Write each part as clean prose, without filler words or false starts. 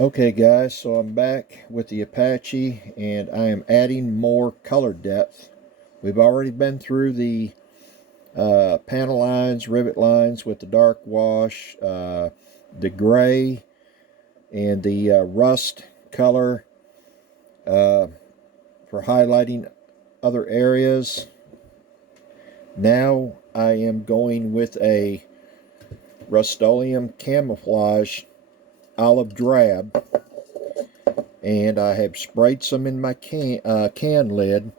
Okay guys, so I'm back with the Apache and I am adding more color depth. We've already been through the panel lines, rivet lines with the dark wash, the gray and the rust color for highlighting other areas. Now I am going with a Rust-Oleum camouflage olive drab, and I have sprayed some in my can lid,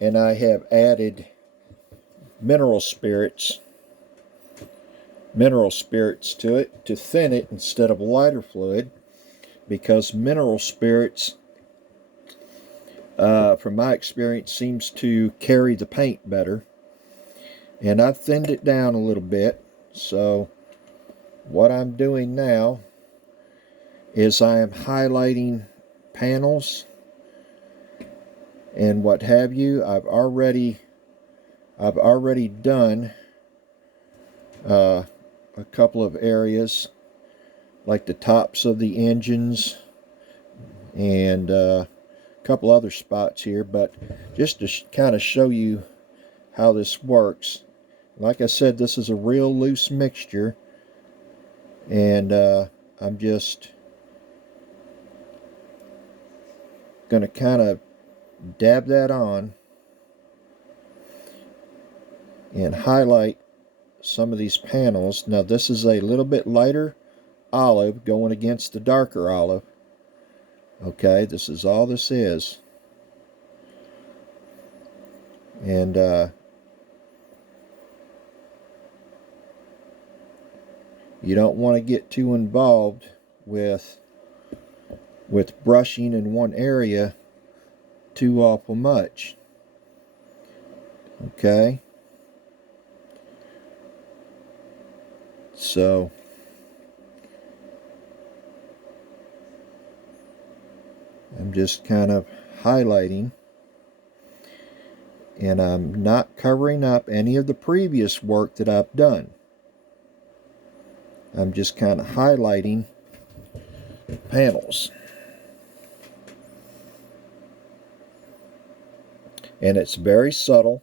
and I have added mineral spirits to it to thin it instead of lighter fluid, because mineral spirits, from my experience, seems to carry the paint better. And I've thinned it down a little bit. So what I'm doing now is I am highlighting panels and what have you. I've already done a couple of areas, like the tops of the engines and a couple other spots here, but just to kind of show you how this works. Like I said, this is a real loose mixture, and I'm just going to kind of dab that on and highlight some of these panels. Now this is a little bit lighter olive going against the darker olive. Okay, this is all this is. And you don't want to get too involved with brushing in one area too awful much. Okay, so I'm just kind of highlighting, and I'm not covering up any of the previous work that I've done. I'm just kind of highlighting panels. And it's very subtle.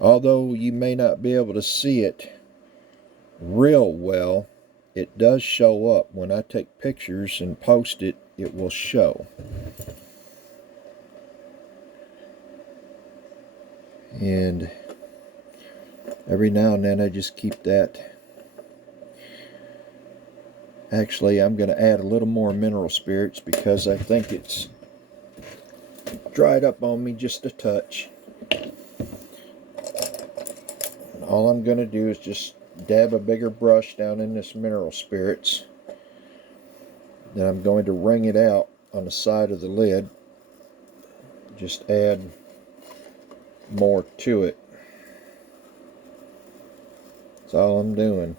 Although you may not be able to see it real well, it does show up. When I take pictures and post it, it will show. And every now and then I just keep that. Actually, I'm going to add a little more mineral spirits because I think it's dried up on me just a touch. And all I'm going to do is just dab a bigger brush down in this mineral spirits. Then I'm going to wring it out on the side of the lid. Just add more to it. That's all I'm doing.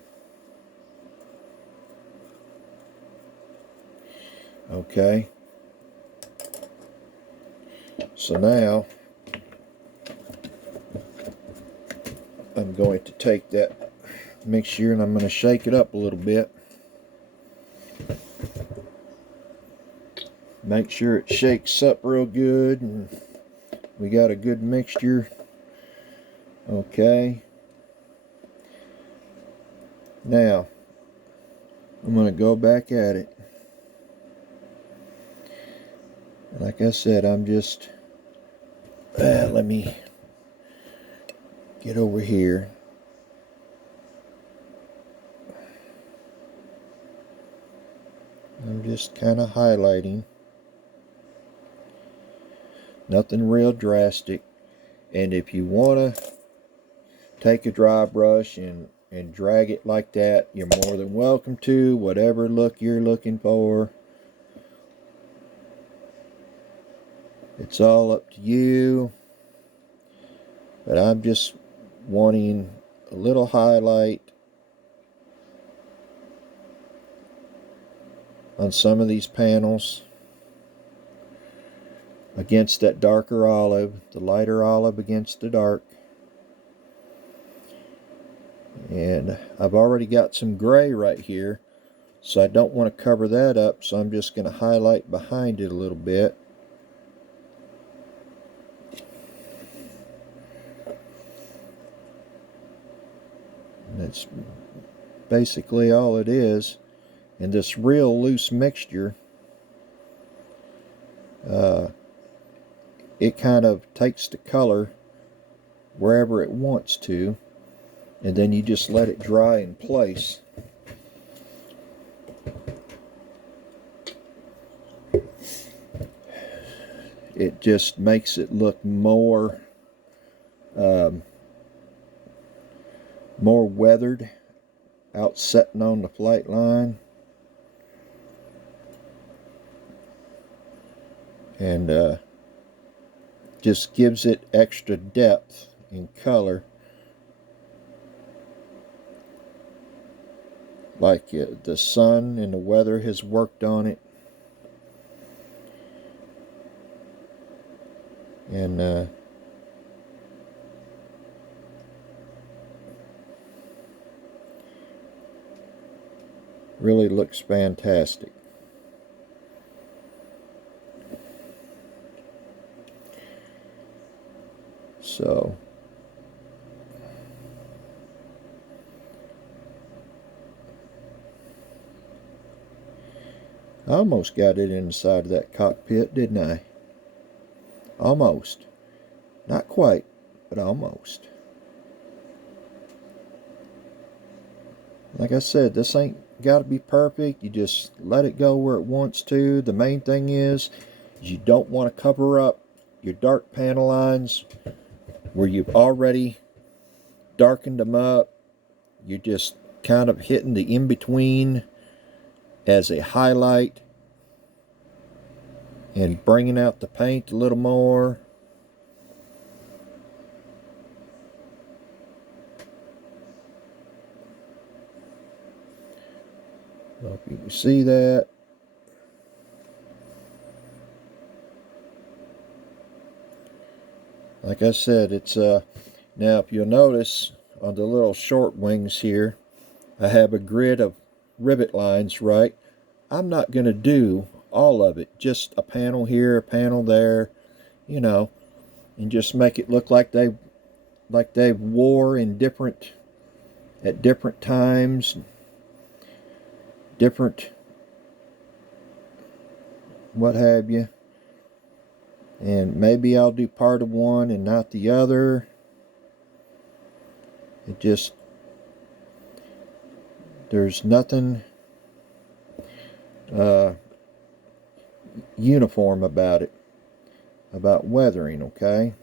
Okay. So now I'm going to take that mixture and I'm going to shake it up a little bit. Make sure it shakes up real good and we got a good mixture. Okay. Now I'm going to go back at it. Like I said, I'm just let me get over here. I'm just kind of highlighting. Nothing real drastic. And if you want to take a dry brush and drag it like that, you're more than welcome to. Whatever look you're looking for. It's all up to you. But I'm just wanting a little highlight on some of these panels against that darker olive, the lighter olive against the dark. And I've already got some gray right here, so I don't want to cover that up, so I'm just going to highlight behind it a little bit. And that's basically all it is. And this real loose mixture, it kind of takes the color wherever it wants to, and then you just let it dry in place. It just makes it look more more weathered out setting on the flight line, and just gives it extra depth in color, like the sun and the weather has worked on it. And really looks fantastic. So I almost got it inside of that cockpit, didn't I? Almost. Not quite, but almost. Like I said, this ain't got to be perfect. You just let it go where it wants to. The main thing is you don't want to cover up your dark panel lines where you've already darkened them up. You're just kind of hitting the in-between as a highlight and bringing out the paint a little more. Hope you can see that. Like I said, it's now if you'll notice on the little short wings here, I have a grid of rivet lines, right? I'm not going to do all of it, just a panel here, a panel there, you know, and just make it look like they wore in at different times, different what have you. And maybe I'll do part of one and not the other. It just, there's nothing uniform about it, about weathering, okay?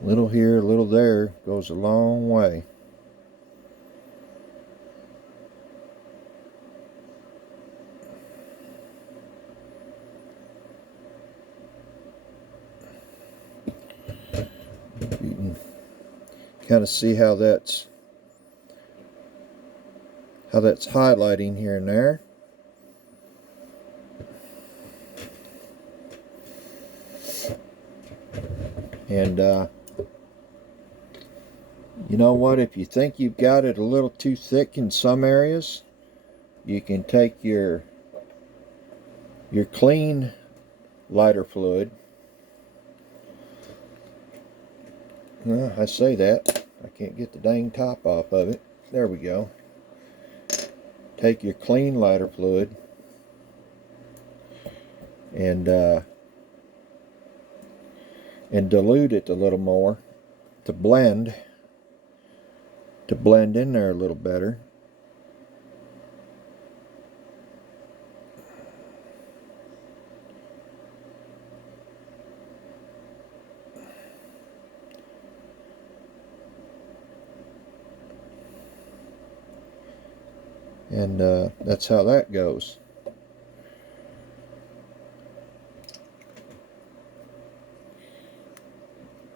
Little here, little there goes a long way. You can kind of see how that's highlighting here and there. And you know what, if you think you've got it a little too thick in some areas, you can take your clean lighter fluid. Well, I say that, I can't get the dang top off of it. There we go. Take your clean lighter fluid and dilute it a little more to blend in there a little better. And that's how that goes.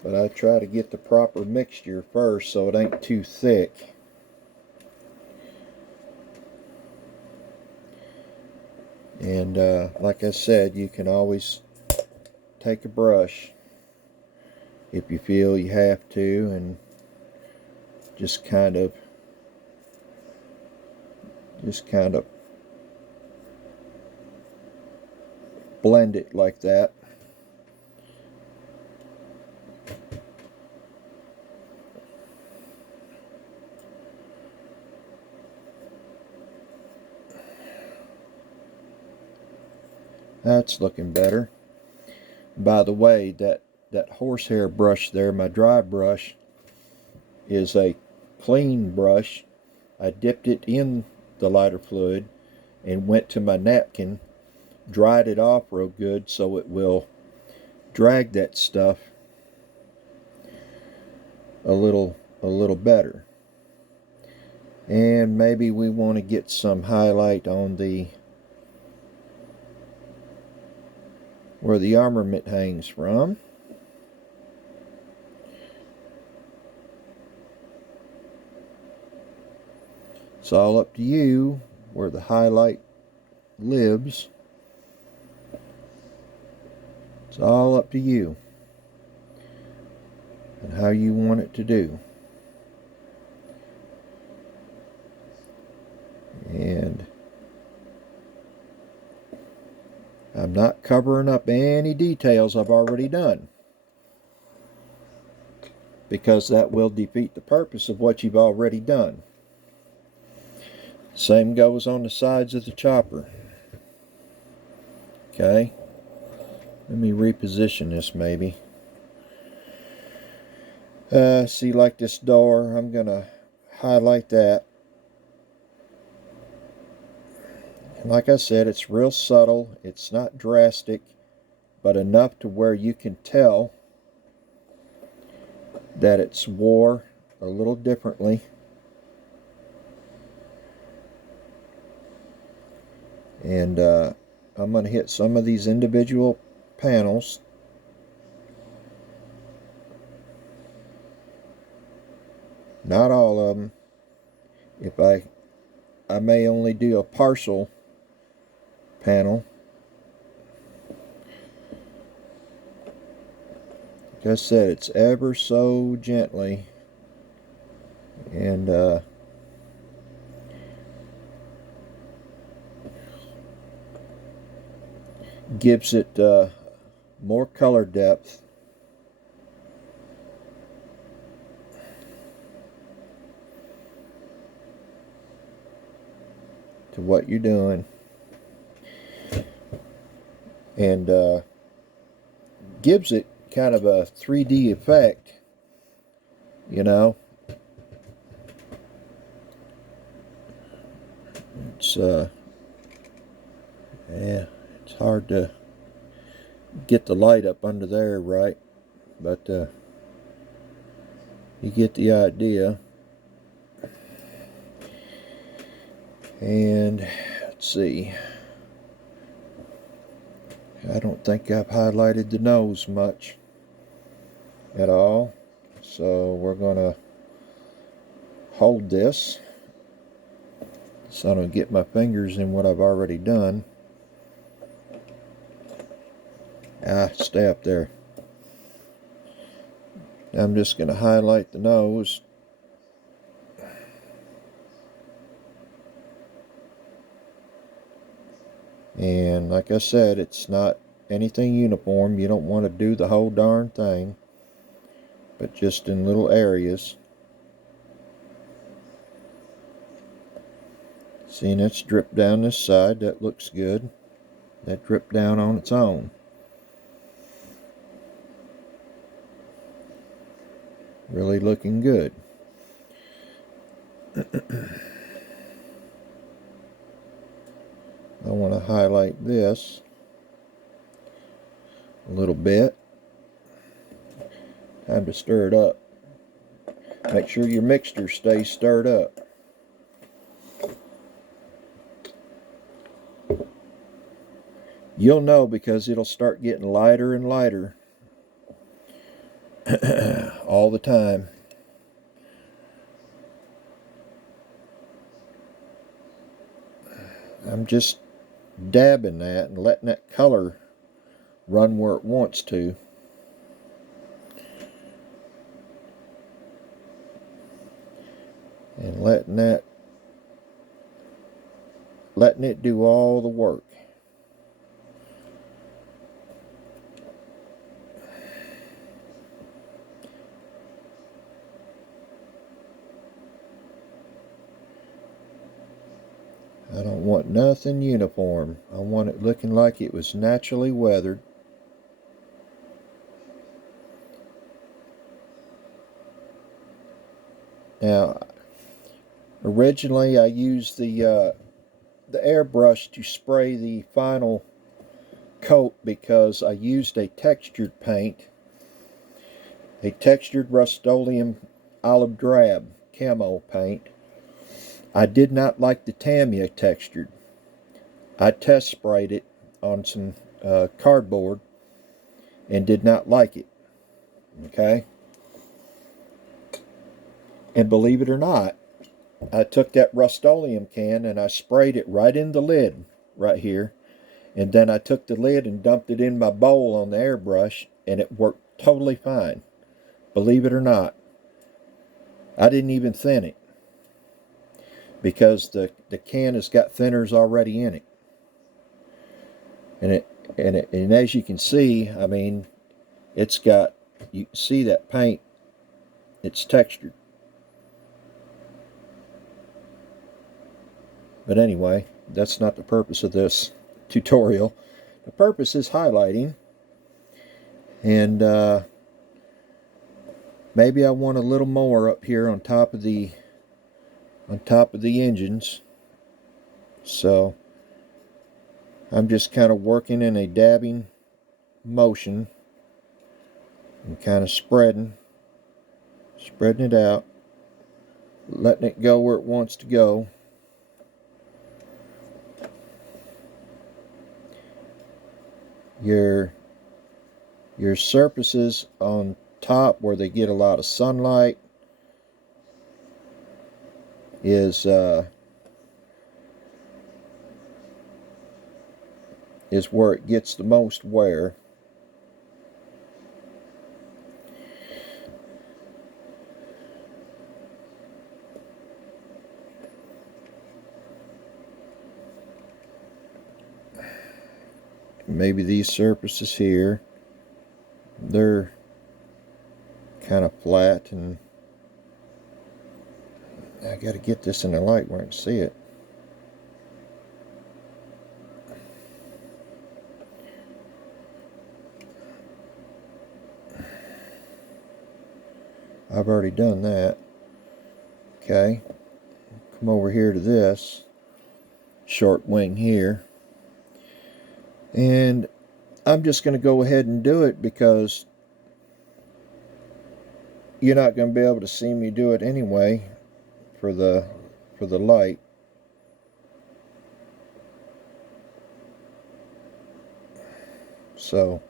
But I try to get the proper mixture first so it ain't too thick. And like I said, you can always take a brush if you feel you have to, and just kind of blend it like that. That's looking better. By the way, that horsehair brush there, my dry brush, is a clean brush. I dipped it in the lighter fluid and went to my napkin, dried it off real good so it will drag that stuff a little better. And maybe we want to get some highlight on the where the armament hangs from. It's all up to you where the highlight lives. It's all up to you and how you want it to do. And I'm not covering up any details I've already done, because that will defeat the purpose of what you've already done. Same goes on the sides of the chopper. Okay, let me reposition this maybe. See, like this door, I'm gonna highlight that. And like I said, it's real subtle, it's not drastic, but enough to where you can tell that it's wore a little differently. And I'm going to hit some of these individual panels. Not all of them. If I may only do a partial panel. Like I said, it's ever so gently, and gives it more color depth. To what you're doing, and gives it kind of a 3D effect, you know. It's yeah, it's hard to get the light up under there right, but you get the idea. And let's see, I don't think I've highlighted the nose much at all, so we're gonna hold this so I don't get my fingers in what I've already done. Stay up there. I'm just gonna highlight the nose. And like I said, it's not anything uniform. You don't want to do the whole darn thing, but just in little areas. See, that's dripped down this side. That looks good. That dripped down on its own. Really looking good. I want to highlight this a little bit. Time to stir it up. Make sure your mixture stays stirred up. You'll know because it'll start getting lighter and lighter all the time. I'm just dabbing that and letting that color run where it wants to. And letting it do all the work. I don't want nothing uniform. I want it looking like it was naturally weathered. Now, originally I used the airbrush to spray the final coat because I used a textured paint, a textured Rust-Oleum olive drab camo paint. I did not like the Tamiya textured. I test sprayed it on some cardboard and did not like it. Okay? And believe it or not, I took that Rust-Oleum can and I sprayed it right in the lid right here. And then I took the lid and dumped it in my bowl on the airbrush, and it worked totally fine. Believe it or not. I didn't even thin it because the can has got thinners already in it. And as you can see, I mean, it's got, you can see that paint, it's textured. But anyway, that's not the purpose of this tutorial. The purpose is highlighting, and maybe I want a little more up here on top of the engines. So I'm just kind of working in a dabbing motion and kind of spreading it out, letting it go where it wants to go. Your surfaces on top where they get a lot of sunlight is where it gets the most wear. Maybe these surfaces here, they're kind of flat, and I got to get this in the light where I can see it. I've already done that. Okay, come over here to this short wing here, and I'm just going to go ahead and do it because you're not going to be able to see me do it anyway for the light. So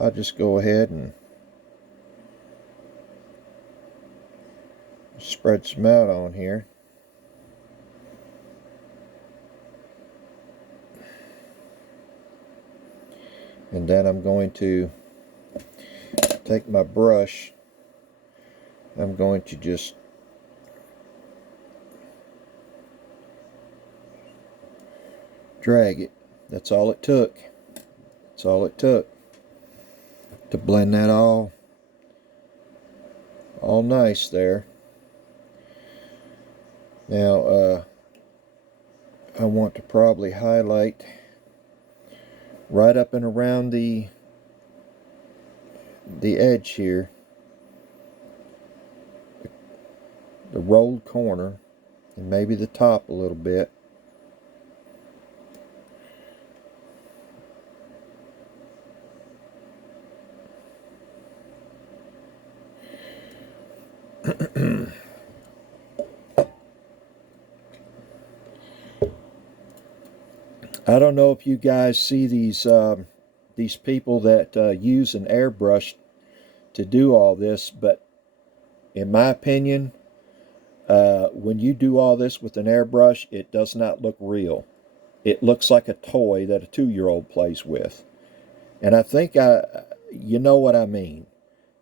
I'll just go ahead and spread some out on here. And then I'm going to take my brush. I'm going to just drag it. That's all it took. That's all it took to blend that all nice there. Now I want to probably highlight right up and around the edge here, the rolled corner, and maybe the top a little bit. I don't know if you guys see these people that use an airbrush to do all this, but in my opinion, when you do all this with an airbrush, it does not look real. It looks like a toy that a 2-year-old plays with. And I think you know what I mean.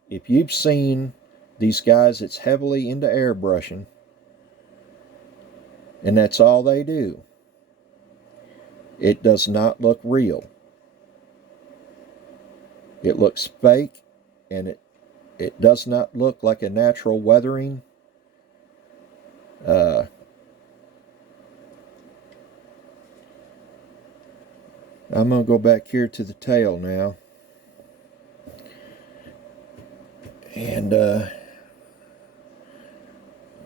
If you've seen these guys that's heavily into airbrushing, and that's all they do, it does not look real. It looks fake, and it does not look like a natural weathering. Uh, I'm going to go back here to the tail now. And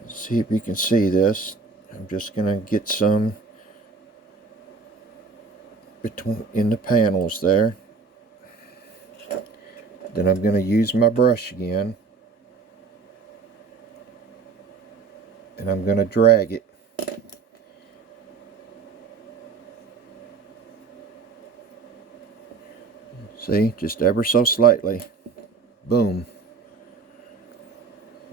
see if you can see this. I'm just going to get some between in the panels there. Then I'm going to use my brush again. And I'm going to drag it. See, just ever so slightly. Boom.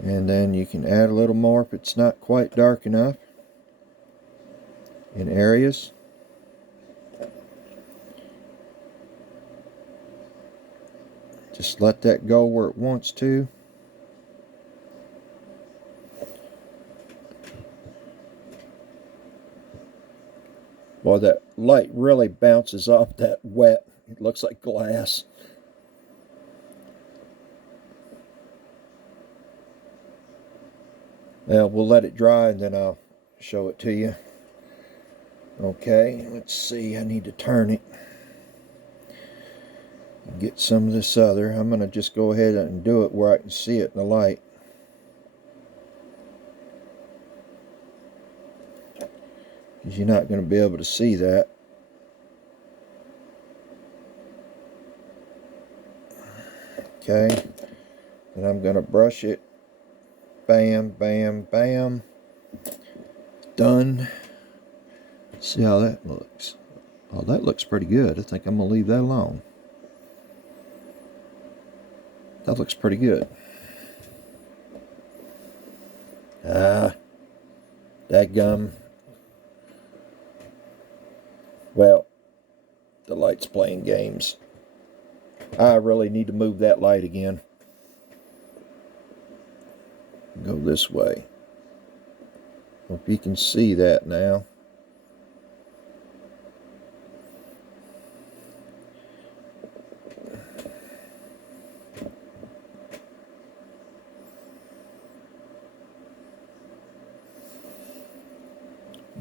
And then you can add a little more if it's not quite dark enough in areas. Just let that go where it wants to. Well, that light really bounces off that wet. It looks like glass. Now we'll let it dry and then I'll show it to you. Okay, let's see. I need to turn it. Get some of this other. I'm going to just go ahead and do it where I can see it in the light. Because you're not going to be able to see that. Okay. And I'm going to brush it. Bam, bam, bam. Done. See how that looks. Oh, that looks pretty good. I think I'm going to leave that alone. That looks pretty good. Dadgum. Well, the light's playing games. I really need to move that light again. Go this way. Hope you can see that now.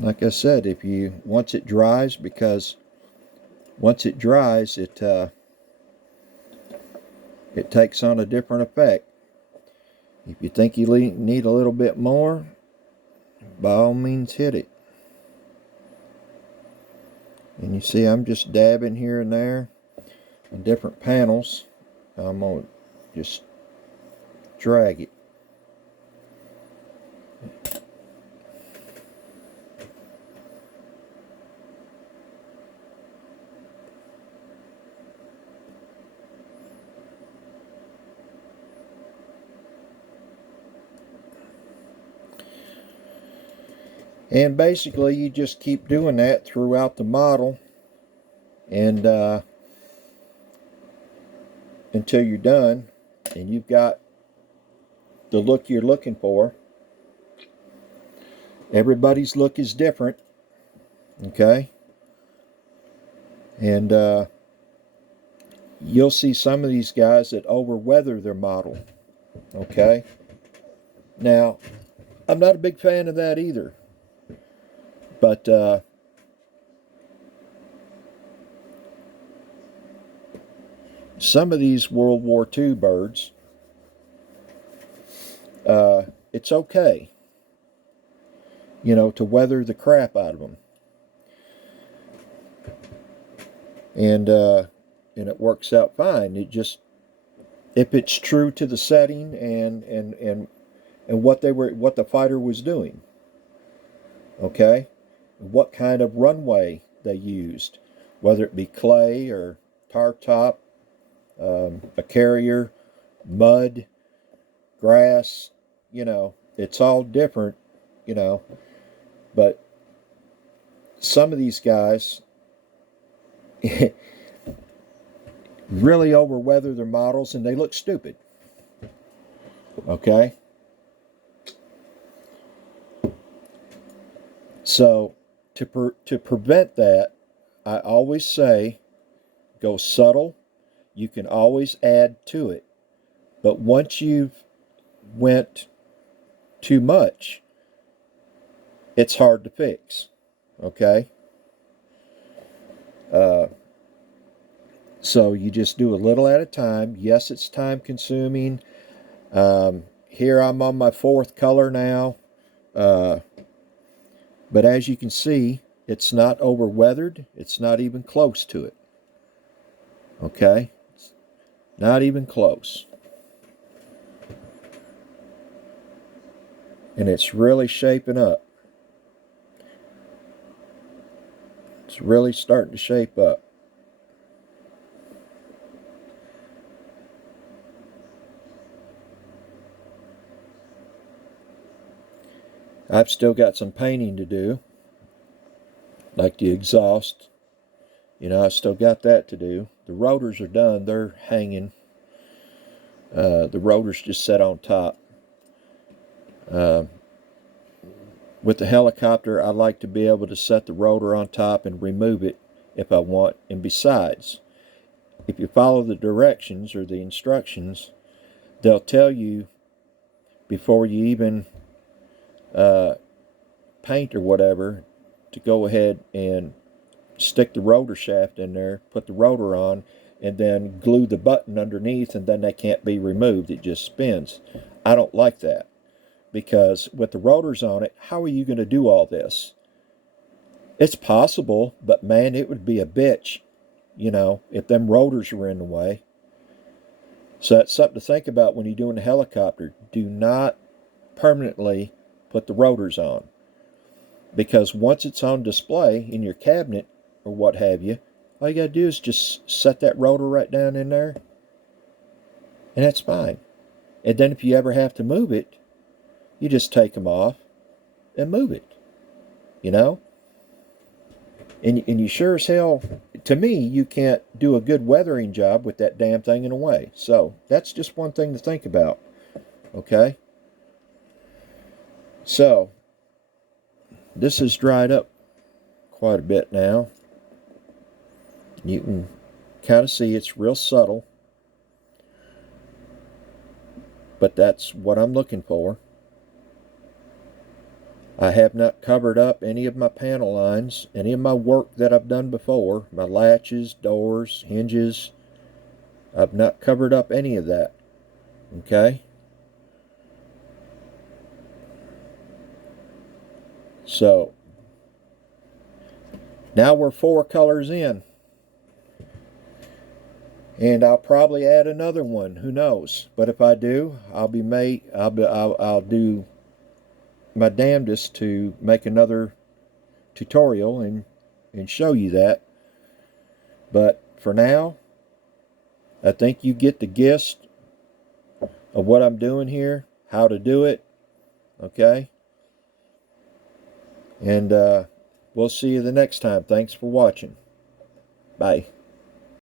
Like I said, once it dries, because once it dries, it takes on a different effect. If you think you need a little bit more, by all means hit it. And you see I'm just dabbing here and there on different panels. I'm going to just drag it. And basically you just keep doing that throughout the model and until you're done and you've got the look you're looking for. Everybody's look is different, okay? And you'll see some of these guys that over-weather their model, okay? Now, I'm not a big fan of that either. But some of these World War II birds, it's okay, to weather the crap out of them. And it works out fine. It just, if it's true to the setting and what the fighter was doing, okay? What kind of runway they used, whether it be clay or tar top, a carrier, mud, grass, it's all different, but some of these guys, really overweather their models and they look stupid. Okay? So to prevent that, I always say go subtle. You can always add to it. But once you've went too much, it's hard to fix. Okay? So you just do a little at a time. Yes, it's time consuming. Here I'm on my 4th color now. But as you can see, it's not overweathered. It's not even close to it. Okay? Not even close. And it's really shaping up. It's really starting to shape up. I've still got some painting to do, like the exhaust. I've still got that to do. The rotors are done. They're hanging. The rotors just set on top. With the helicopter, I like to be able to set the rotor on top and remove it if I want. And besides, if you follow the directions or the instructions, they'll tell you before you even paint or whatever to go ahead and stick the rotor shaft in there, put the rotor on, and then glue the button underneath, and then they can't be removed. It just spins. I don't like that, because with the rotors on it, how are you going to do all this? It's possible, but man, it would be a bitch, if them rotors were in the way. So that's something to think about when you're doing a helicopter. Do not permanently put the rotors on, because once it's on display in your cabinet or what have you, all you got to do is just set that rotor right down in there, and that's fine. And then if you ever have to move it, you just take them off and move it, And you sure as hell, to me, you can't do a good weathering job with that damn thing in a way. So that's just one thing to think about, okay? So this has dried up quite a bit now. You can kind of see it's real subtle, but that's what I'm looking for. I have not covered up any of my panel lines, any of my work that I've done before, my latches, doors, hinges. I've not covered up any of that, okay? So now we're 4 colors in, and I'll probably add another one. Who knows? But if I do, I'll do my damnedest to make another tutorial and show you that. But for now, I think you get the gist of what I'm doing here, how to do it, okay? And we'll see you the next time. Thanks for watching. Bye.